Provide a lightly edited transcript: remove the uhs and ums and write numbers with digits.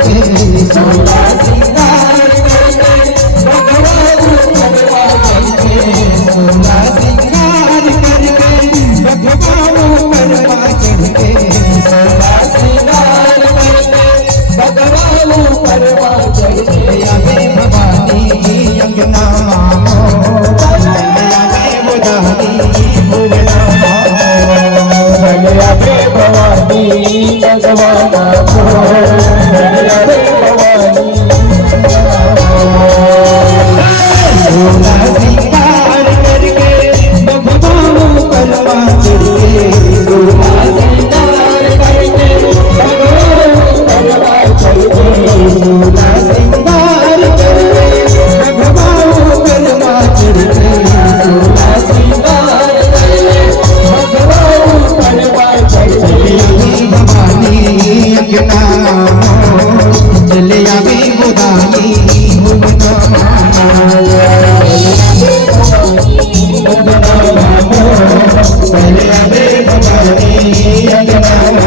के सोला सिंगार करके भगवान करवा चढ़के सोला सिंगार करके भगवान करवा चढ़के सोला सिंगार करके भगवान करवा चढ़के आवे भवानी अंगना मामो आवे बुधानी भुवना आवे भवानी भगवान सोला सिंगार करके भगवान करवा चढ़के सोला सिंगार करके भगवान करवा चढ़के सोला सिंगार करके भगवान करवा चढ़के सोला सिंगार करके भगवान करवा चढ़के भवानी अंगना चले आवे बुधानी भुवना चले आवे भवानी अंगना